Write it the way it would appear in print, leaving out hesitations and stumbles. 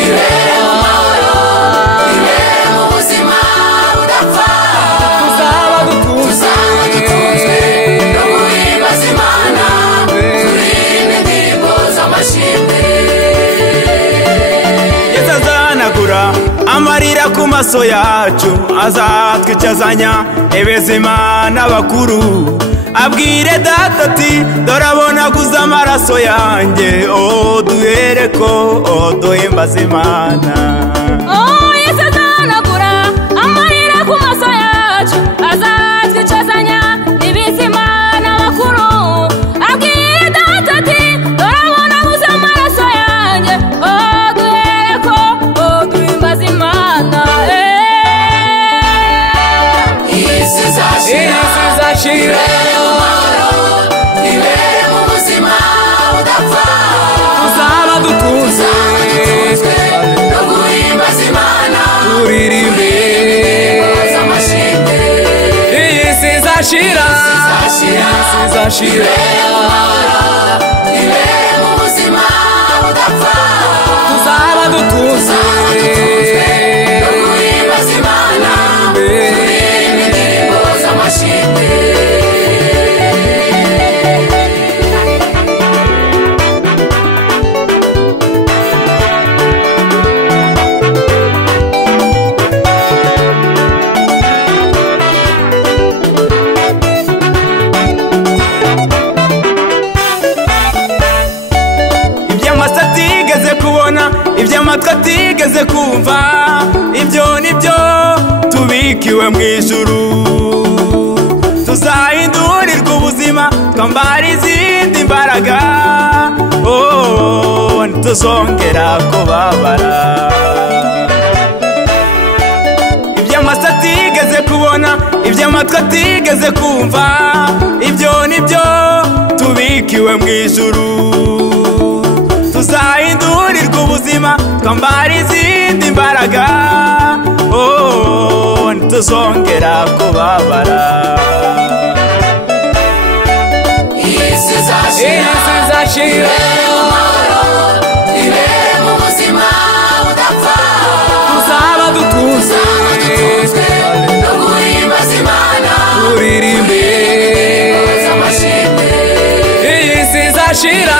izashira tuzaba dutunzwe no guhimbaza Imana turirimba indirimbo z'amashimwe. Yesu azanagura amarira ku maso yacu, azatwicazanya ebezima n'abakuru, abwire Data ati dore abonaguza amaraso yanjye, duhereko duhimbaza Imana. Yesu azanagura amarira ku maso yacu, azatwicazanya ebezima n'abakuru, abwire Data ati dore abonaguza amaraso yanjye, duhereko duhimbaza Imana. Isi izashira tuzaba dutunzwe no guhimbaza Imana turirimbe isi izashira tuzaba dutunzwe no guhimbaza Imana turirimbe indirimbo z'amashimwe. Ibyo amatwi atigeze kumva, ibyo nibyo tubikiwe mu ijuru, tuzahindurirwa ubuzima twambara izindi mbaraga, ntituzongera kubabara. Ibyo amaso atigeze kubona, ibyo amatwi atigeze kumva, ibyo nibyo tubikiwe mu ijuru, tuzahindurirwa ubuzima twambara izindi mbaraga, ntituzongera kubabara. Isi izashira tuzaba dutunzwe no guhimbaza Imana turirimbe isi izashira